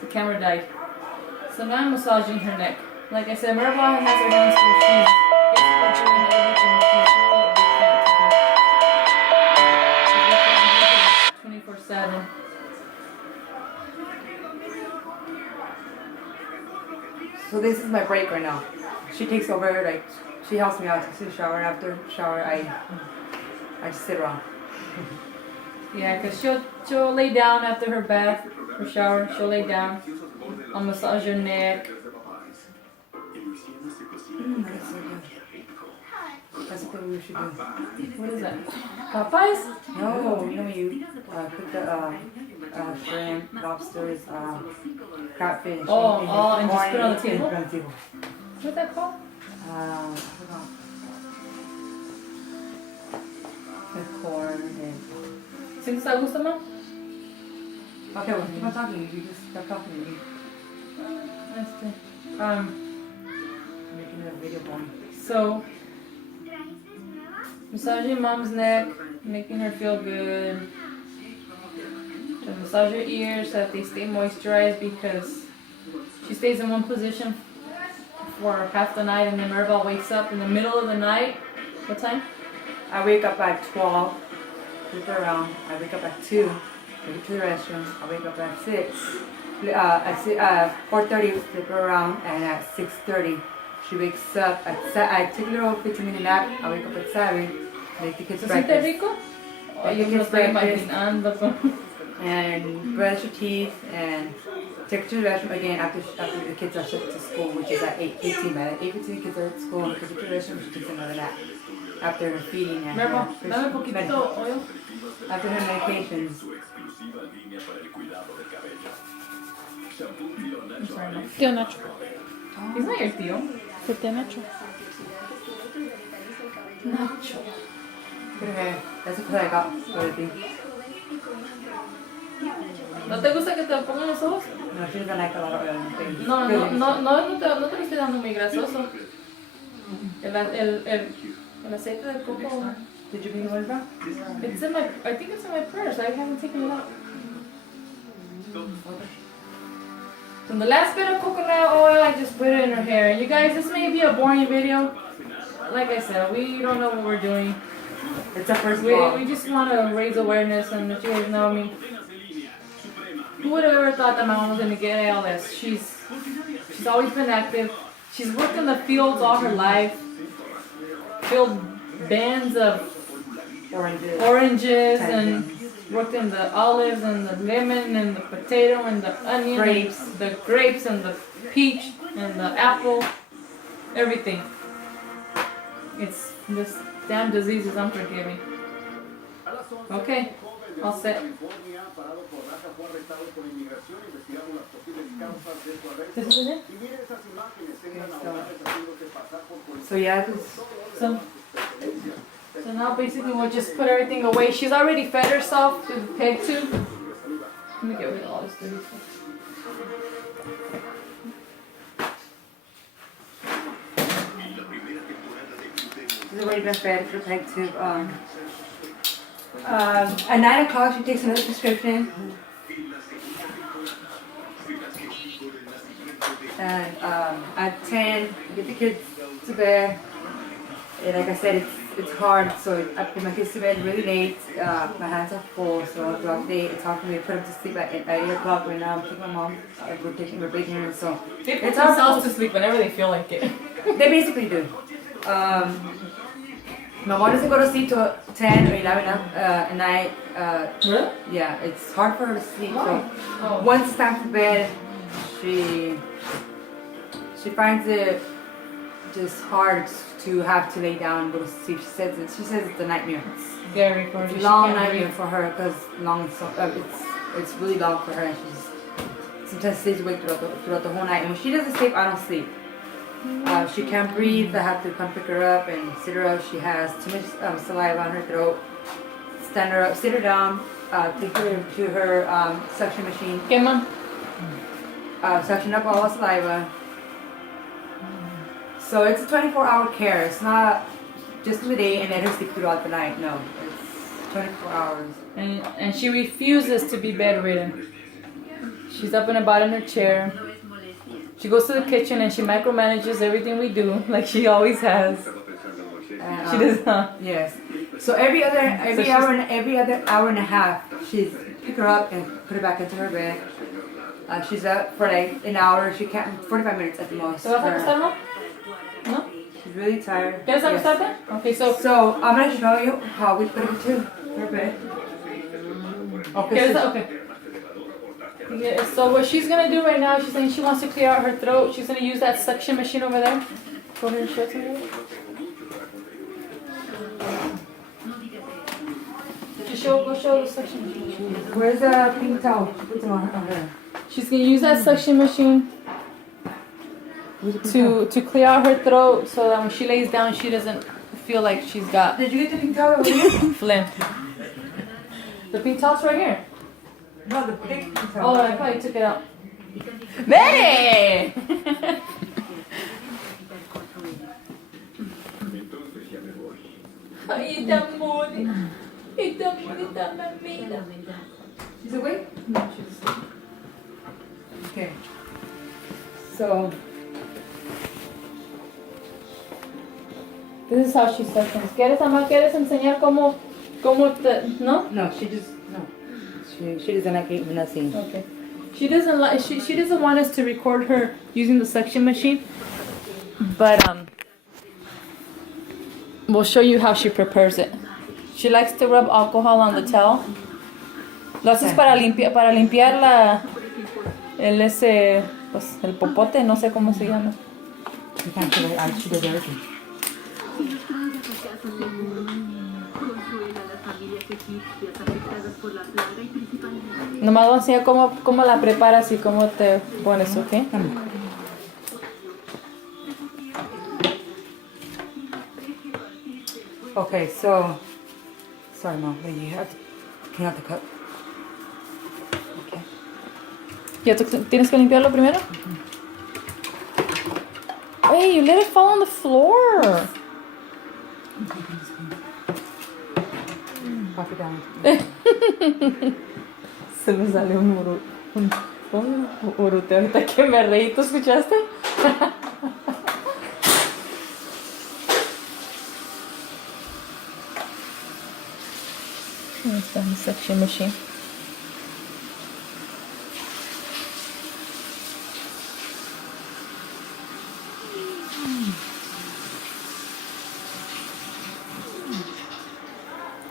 The camera died. So now I'm massaging her neck. Like I said, Maribel has her hands full. She's basically doing everything she's doing what we can't do. 24/7. So this is my break right now. She takes over, like, she helps me out to the shower, and after shower I just sit around. Yeah, because she'll lay down after her bath, her shower. She'll lay down. I'll massage her neck. That's so good. That's what we should do. What is that? Popeyes? No, you know when you put the shrimp, lobsters, catfish. And just put it on the table? Put it on the table. What's that called? I forgot. The corn and... ¿Sí te gusta más? Okay, well, keep on talking. You just stop talking to me. Making a video for me. So, massaging mom's neck, making her feel good. To massage her ears so that they stay moisturized because she stays in one position for half the night and then Maribel wakes up in the middle of the night. What time? I wake up at 12, flip her around. I wake up at 2, take her to the restroom. I wake up at 6. At 4:30, flip her around, and at 6:30, she wakes up. I take a little 15-minute nap. I wake up at 7, make the kids ¿Se siente breakfast. rico? Make the Yo me lo kids estoy breakfast, imaginando. and brush your teeth, and take her to the restroom again after the kids are shipped to school, which is at 8:15. By 8:15, the kids are at school, and take her to the restroom, she takes another nap. After her feeding and Maribel, her dame poquito oil. after her medications. I'm sorry, no. Tío Nacho. He's not your tío. Tu tío Nacho. Nacho. Good hair. That's a I got for the thing. ¿No te gusta que te pongan los ojos? No, she doesn't like a lot of oil in the face. No te lo estoy dando muy grasoso. El aceite de coco. Did you bring the oil back? It's in my, I think it's in my purse. I haven't taken it out. From the last bit of coconut oil, I just put it in her hair. And you guys, this may be a boring video. Like I said, we don't know what we're doing. It's a first vlog. We just want to raise awareness and let you guys know. I mean, who would have ever thought that my mom was going to get A.L.S? She's always been active. She's worked in the fields all her life. Filled bands of oranges and worked in the olives and the lemon and the potato and the onion, the grapes and the peach and the apple, everything. It's this damn disease is unforgiving. Okay, all set. This is it? So yeah, So now basically we'll just put everything away. She's already fed herself through the peg tube. Let me get rid of all this dirty stuff. she's already been fed for peg tube. At 9 o'clock, she takes another prescription. And at 10, get the kids to bed. And like I said, it's hard, so I put my kids to bed really late. My hands are full, so throughout the day it's hard for me to put them to sleep at 8 o'clock. Right now I'm taking my mom, we're baking her, so They put it's hard. themselves to sleep whenever they feel like it. They basically do. My mom doesn't go to sleep till 10 or 11 at night. Really? Yeah, it's hard for her to sleep. Why? So once it's time for bed, she finds it just hard to have to lay down and go to sleep. She says it's a nightmare. It's scary for her. It's a She long can't nightmare breathe. for her because it's really long for her. And she's sometimes stays awake throughout the whole night. And when she doesn't sleep, I don't sleep. She can't breathe. I have to come pick her up and sit her up. She has too much saliva on her throat. Stand her up, sit her down, take her to her suction machine. Okay, Mom. Suction up all the saliva. So it's a 24-hour care. It's not just through the day and let her sleep throughout the night. No, it's 24 hours. And she refuses to be bedridden. She's up and about in her chair. She goes to the kitchen and she micromanages everything we do, like she always has. And, She does not. Yes. So every other hour and a half, she's pick her up and put her back into her bed. She's up for like an hour. She can't 45 minutes at the most. ¿Te vas a acostar, no? No? She's really tired. ¿Quieres acostarte? Okay, so I'm gonna show you how we put her to her bed. Okay. okay. Yeah, so what she's gonna do right now, she's saying she wants to clear out her throat. She's gonna use that suction machine over there. Go ahead and show it to me. Go show the suction machine. Where's the pink towel? Put them on her. She's gonna use that suction machine to clear out her throat so that when she lays down she doesn't feel like she's got Did you get the pink towel over here? phlegm. The pink towel's right here. No, the pink towel. Oh, I probably took it out. ¡Vere! Ay, está muy. Está bonita, mamita. She's awake? No, she's asleep. Okay. So This is how she suctions. ¿Quieres enseñar cómo te, no? no, she doesn't like it nothing. Okay. She doesn't want us to record her using the suction machine, but we'll show you how she prepares it. She likes to rub alcohol on the towel. Lo haces para limpiar el popote, no sé cómo se llama. You can't do it. She does everything. Nomás voy a enseñar cómo la preparas y cómo te pones, ¿ok? Okay, so sorry, Mom, but you have to clean out the cup. Okay. ¿Ya tienes que limpiarlo primero? Hey, you let it fall on the floor. Pop it down. Se me salió un urute ahorita que me reí, ¿tú escuchaste? Ahí está mi suction machine.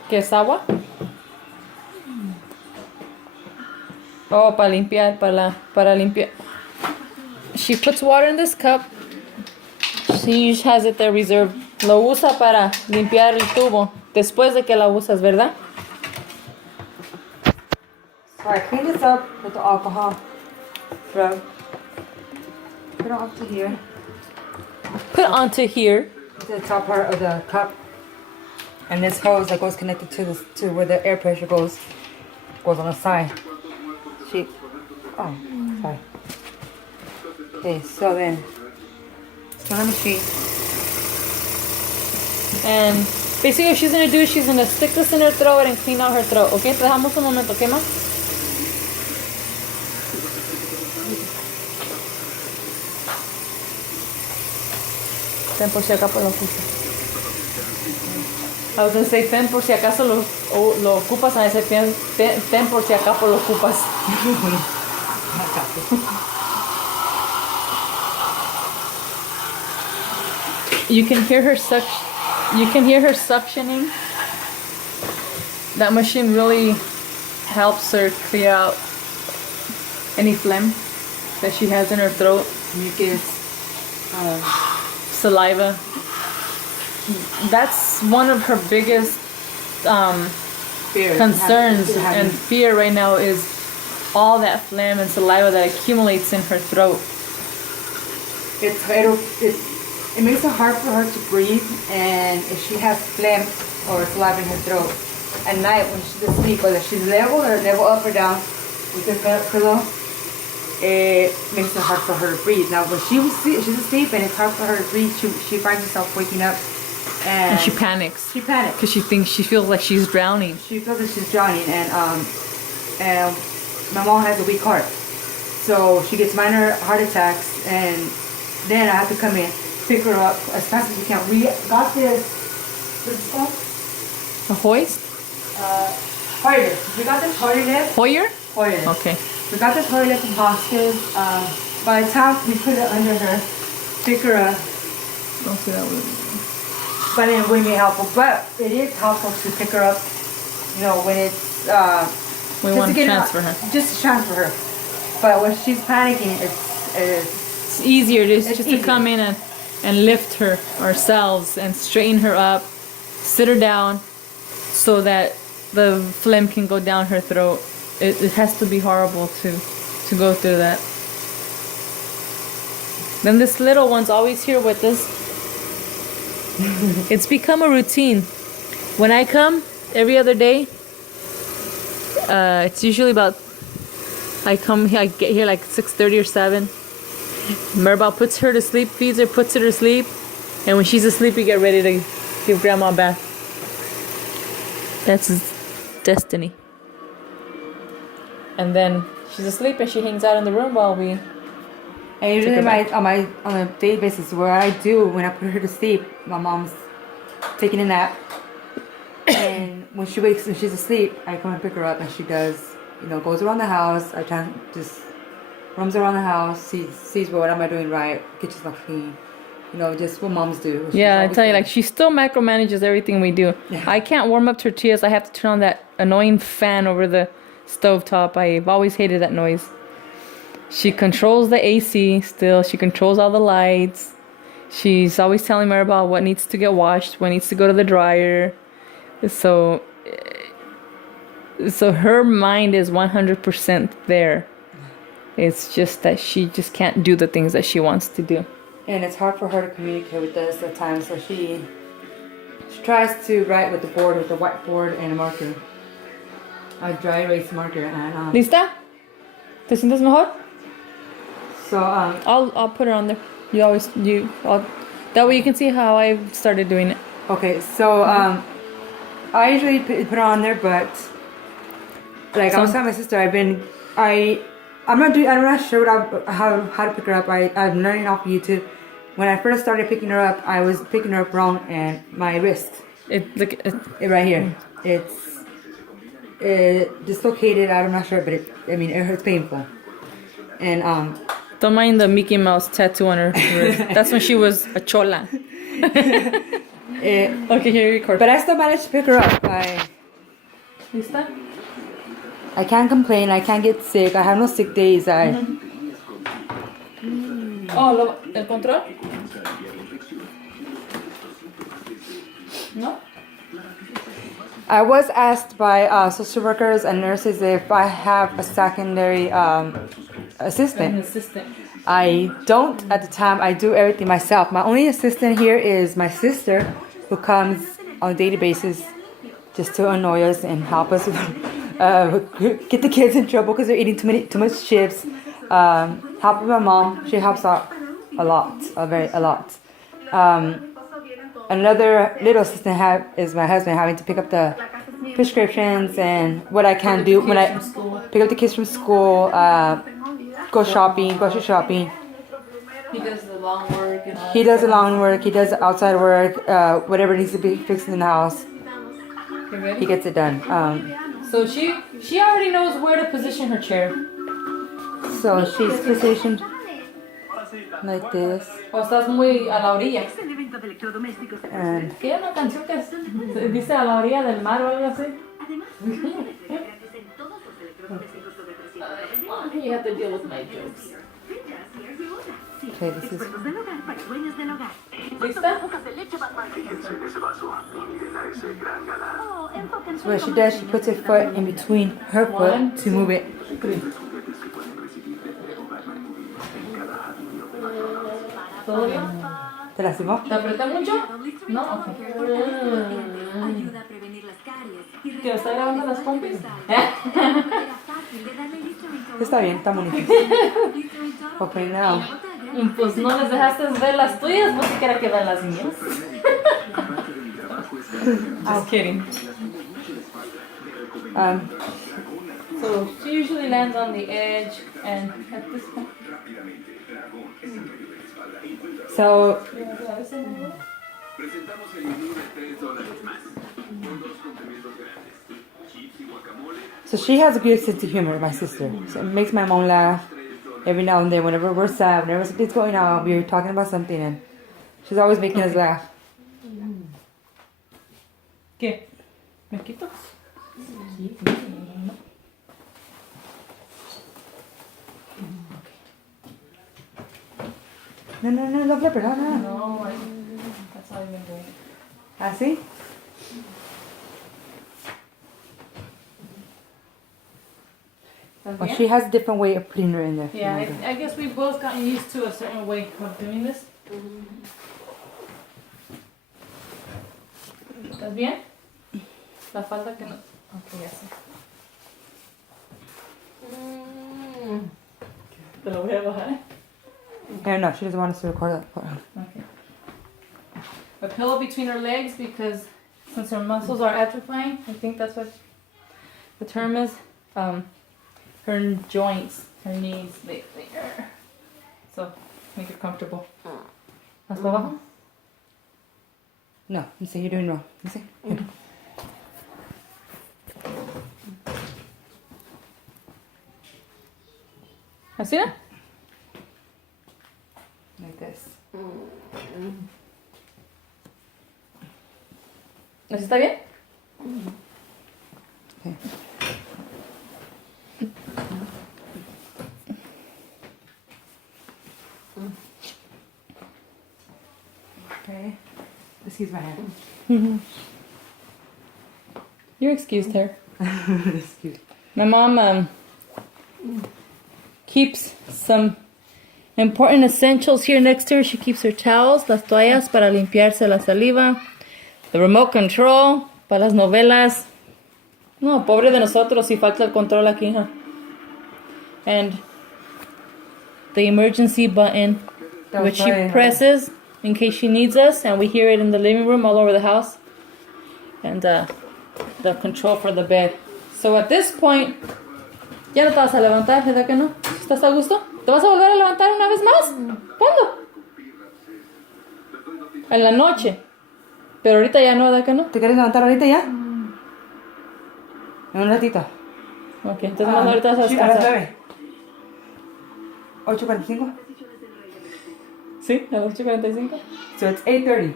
¿Qué es agua? Oh, para limpiar, para limpiar. She puts water in this cup. She has it there reserved. Lo usa para limpiar el tubo después de que la usas, ¿verdad? So I clean this up with the alcohol. Rub. Put it onto here. Put onto here. To the top part of the cup. And this hose that goes connected to where the air pressure goes on the side. Sorry. Okay, so then turn on the machine. And basically what she's going to do is she's going to stick this in her throat and clean out her throat. Okay, te dejamos un momento, ¿ok, ma? Ten por si acaso lo ocupas. I was going to say ten por si acaso lo ocupas, and I said ten por si acaso lo ocupas. You can hear her suctioning. That machine really helps her clear out any phlegm that she has in her throat. Mucus, saliva. That's one of her biggest concerns and fear right now is all that phlegm and saliva that accumulates in her throat. It makes it hard for her to breathe, and if she has phlegm or saliva in her throat at night when she's asleep, whether she's level up or down with her pillow, it makes it hard for her to breathe. Now when she's asleep and it's hard for her to breathe, she finds herself waking up and she panics. She panics because she feels like she's drowning. She feels like she's drowning, and my mom has a weak heart, So she gets minor heart attacks, and then I have to come in, pick her up as fast as we can. We got this stuff. A hoist? Hoyer. We got this Hoyer lift. Hoyer? Hoyer. Okay. We got this Hoyer lift from hospice. By the time we put it under her, pick her up. Don't see that one. But it wouldn't be helpful. But it is helpful to pick her up, you know, when it's We want to transfer her. Just to transfer her. But when she's panicking, it's easier just easier. to come in and lift her ourselves and straighten her up, sit her down so that the phlegm can go down her throat. It has to be horrible to go through that. Then this little one's always here with us. It's become a routine. When I come every other day, it's usually about, I get here like 6:30 or 7. Mirabelle puts her to sleep, feeds her, puts her to sleep, and when she's asleep, we get ready to give Grandma a bath. That's destiny. And then she's asleep and she hangs out in the room while we. And usually on a daily basis, what I do when I put her to sleep, my mom's taking a nap, and when she wakes and she's asleep, I come and pick her up, and she does, you know, goes around the house. I just roams around the house, sees what am I doing right, kitchen's not clean, you know, just what moms do. Yeah, I tell you, like, she still micromanages everything we do. Yeah. I can't warm up tortillas. I have to turn on that annoying fan over the stovetop. I've always hated that noise. She controls the AC still. She controls all the lights. She's always telling me about what needs to get washed, what needs to go to the dryer. So her mind is 100% there. It's just that she just can't do the things that she wants to do. And it's hard for her to communicate with us at times, so she tries to write with the board, with the whiteboard and a marker. A dry erase marker. And ¿Lista? ¿Te sientes mejor? So I'll put her on there. That way you can see how I started doing it. Okay, so I usually put her on there, but like I was telling my sister, I'm not sure how to pick her up. I'm learning off YouTube. When I first started picking her up, I was picking her up wrong, and my wrist, it right here, it's dislocated. I'm not sure, but it hurts painful. And don't mind the Mickey Mouse tattoo on her wrist. That's when she was a chola. Okay, here you record. But I still managed to pick her up. ¿Lista? I can't complain. I can't get sick. I have no sick days. Oh, ¿el control? No? I was asked by social workers and nurses if I have a secondary assistant. An assistant. I don't at the time. I do everything myself. My only assistant here is my sister, who comes on a daily basis just to annoy us and help us get the kids in trouble because they're eating too much chips. Help with my mom. She helps out a lot, a lot. Another little assistant is my husband, having to pick up the prescriptions and what I can do when I pick up the kids from school, go shopping, grocery shopping. He does the lawn work. He does the lawn work. He does the outside work. Whatever needs to be fixed in the house, he gets it done. So she already knows where to position her chair. So she's positioned like this. O estás muy a la orilla. And ¿Qué una canción que dice a la orilla del mar o algo así? You have to deal with my jokes. okay, this is. ¿Lista? So what she does, she puts her foot in between her foot to move it. ¿Todo bien? ¿Te lastimó? ¿Te apreté mucho? No, ok. ¿Que está grabando las pompis? Está bien, está bonito. Okay, now. Pues no les dejaste ver las tuyas, no siquiera que vean las mías. Just kidding. So she usually lands on the edge, and at this point. So, so she has a good sense of humor, my sister. So it makes my mom laugh every now and then. Whenever we're sad, whenever something's going on, we're talking about something, and she's always making us laugh. ¿Qué? ¿Me quito? No, flipper, no. No, that's how I've been doing it. ¿Así? Well, she has a different way of putting her in there. Yeah, I guess we've both gotten used to a certain way of doing this. ¿Estás bien? La falda que no. Ok, ya sé. Te lo voy a bajar. No, she doesn't want us to record that part. Okay. A pillow between her legs because since her muscles are atrophying, I think that's what the term is. Her joints, her knees, they are. So make her comfortable. ¿Más para abajo? No, you see, you're doing wrong. You see? ¿Así? Like this. ¿Así está bien? Okay. Okay. Excuse my hand. You're excused here. Excuse. My mom keeps some important essentials here next to her. She keeps her towels, las toallas para limpiarse la saliva, the remote control para las novelas. No, pobre de nosotros si falta el control aquí, huh? And the emergency button, which she presses in case she needs us, and we hear it in the living room all over the house. And the control for the bed. So at this point, ya no te vas a levantar, ¿verdad que no? ¿Estás a gusto? ¿Te vas a volver a levantar una vez más? ¿Cuándo? En la noche. Pero ahorita ya no, ¿verdad que no? ¿Te quieres levantar ahorita ya? En un ratito. Ok, entonces más ahorita vas a descansar. 8:45. Sí, a las 8:45. So it's 8:30.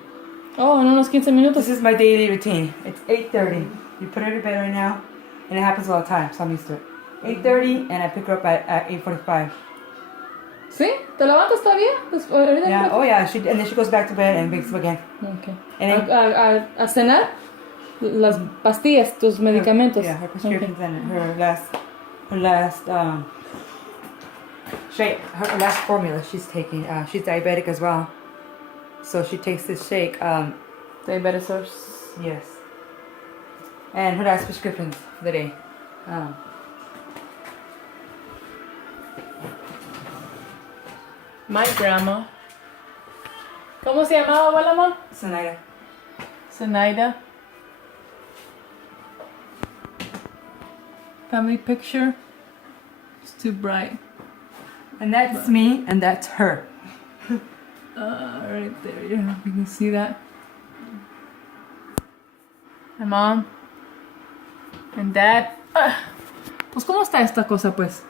Oh, en unos 15 minutos. This is my daily routine. It's 8:30. You put her to bed right now, and it happens all the time, so I'm used to it. 8:30, and I pick her up at 8:45. ¿Sí? ¿Te levantas todavía? Pues, ahorita Yeah. Oh yeah. And then she goes back to bed and wakes up again. Okay. And then, a cenar las pastillas, tus medicamentos. Yeah, her prescriptions and her last shake, her last formula she's taking. She's diabetic as well, so she takes this shake. Diabetes source. Yes. And her last prescriptions for the day. My grandma. ¿Cómo se llamaba, abuela, amor? Zenaida. Zenaida. Family picture. It's too bright. And that's me, and that's her. Right there, yeah, you can see that. My mom and dad. Pues, ¿cómo está esta cosa, pues?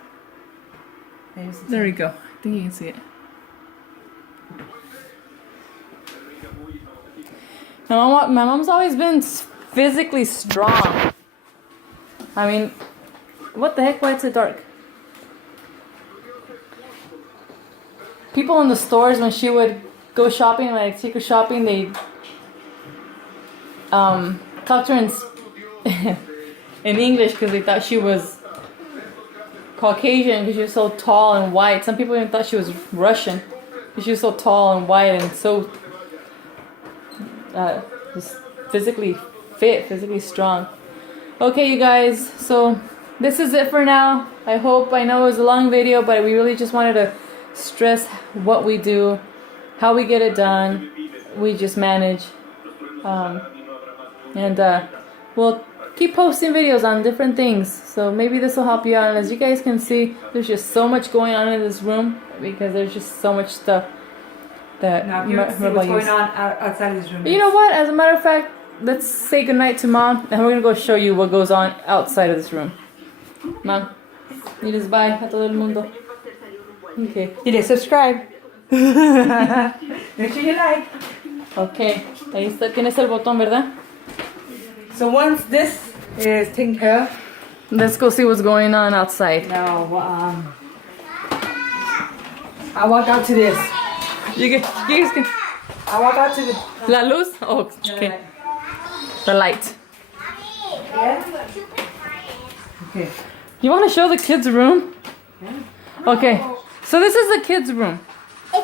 There we go. I think you can see it. My mom's always been physically strong. I mean, what the heck? Why it's so dark? People in the stores, when she would go shopping, like take her shopping, they talked to her in English because they thought she was Caucasian because she was so tall and white. Some people even thought she was Russian because she was so tall and white and so just physically fit, physically strong. Okay, you guys, so this is it for now. I know it was a long video, but we really just wanted to stress what we do, how we get it done. We just manage, and we'll keep posting videos on different things. So maybe this will help you out. And as you guys can see, there's just so much going on in this room because there's just so much stuff that Now, if you see what's going on outside of this room. You know what? As a matter of fact, let's say goodnight to Mom, and we're gonna go show you what goes on outside of this room. Mom, you just bye a todo el mundo. Okay. Dile, subscribe. Make sure you like. Okay. Ahí está, tienes el botón, ¿verdad? So once this is taken care of, let's go see what's going on outside. now I walk out to this. You guys can. I walk out to the La luz? Oh, okay. The light. yeah. Okay. You want to show the kids' room? Okay. So this is the kids' room.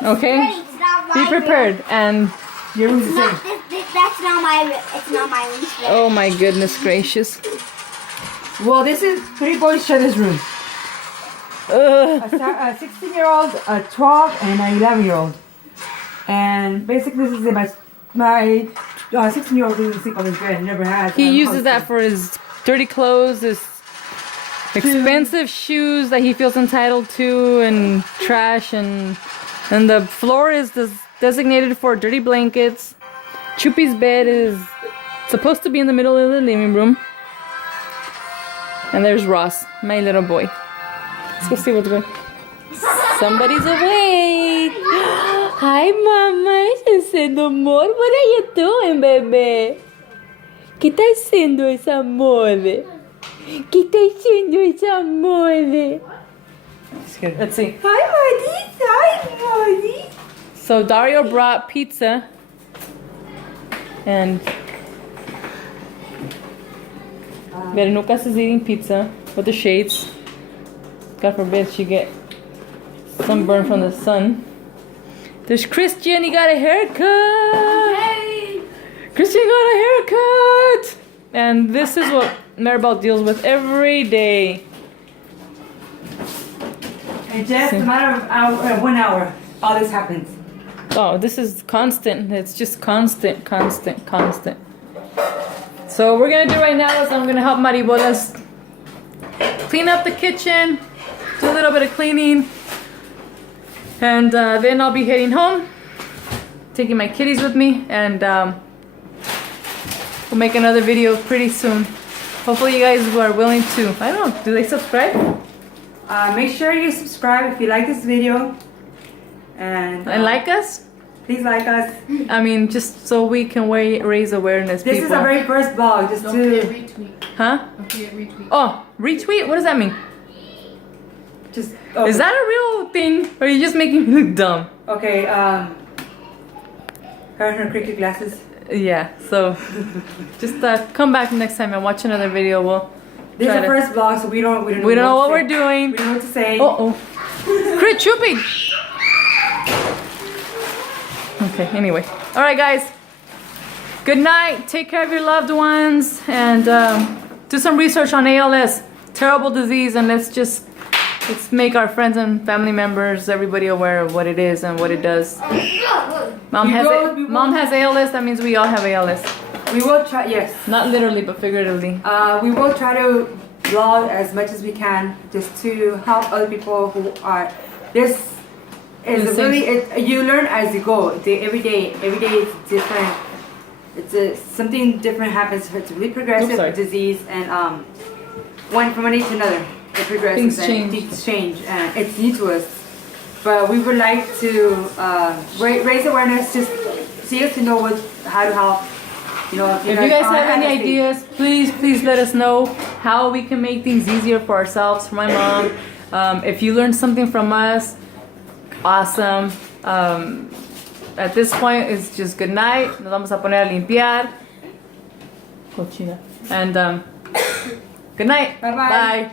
Okay. It's not my Be prepared and. Your room's the same. That's not my. It's not my room. Oh my goodness gracious. Well, this is 3 boys share this room. A 16-year-old, a 12, and an 11-year-old. And basically, this is my 16-year-old doesn't sleep on his bed. Never has. He uses that for his dirty clothes, his expensive shoes that he feels entitled to, and trash, and the floor is designated for dirty blankets. Chupi's bed is supposed to be in the middle of the living room. And there's Ross, my little boy. Let's go see what's going on. Somebody's awake. Hi, Mama. It's haciendo amor. What are you doing, baby? ¿Qué está haciendo ese amor? ¿Qué está haciendo ese amor? Let's see. Hi, Marty. Hi, Marty. So Dario brought pizza. And Veronicas is eating pizza with the shades. God forbid she get sunburn from the sun. There's Christian, he got a haircut! Hey. Christian got a haircut! And this is what Maribel deals with every day. In just a matter of 1 hour, all this happens. Oh, this is constant. It's just constant. So what we're gonna do right now is I'm gonna help Maribolas clean up the kitchen, do a little bit of cleaning, and then I'll be heading home, taking my kitties with me, and we'll make another video pretty soon. Hopefully you guys are willing to, I don't know, do they subscribe? Make sure you subscribe if you like this video. And like us? please like us. I mean, just so we can raise awareness, This people. is our very first vlog, just Don't forget to retweet. Huh? Don't forget retweet. Oh, retweet? What does that mean? just. Is that a real thing? Or are you just making me look dumb? Okay? Her and her cricket glasses. Yeah, so just come back next time and watch another video. We'll This is try the to- first vlog, so we don't we don't know what we're doing. We don't know what to say. Uh-oh. Crit Chupi! Okay, anyway. Alright, guys. Good night. Take care of your loved ones. And do some research on A.L.S. Terrible disease. And let's make our friends and family members, everybody aware of what it is and what it does. Mom has A.L.S. That means we all have A.L.S. We will try. Yes. Not literally, but figuratively. We will try to vlog as much as we can, just to help other people who are. This is The same- really. You learn as you go. Every day is different. It's something different happens. It's a really progressive sorry. disease, and from one day to another, it progresses and things change, and it's new to us. But we would like to raise awareness, just so you to know how to help. You know, if If you guys are have any at a stage. ideas, please let us know how we can make things easier for ourselves, for my mom. If you learned something from us, awesome. At this point, it's just good night. Nos vamos a poner a limpiar. Cochina. And good night. Bye-bye. Bye.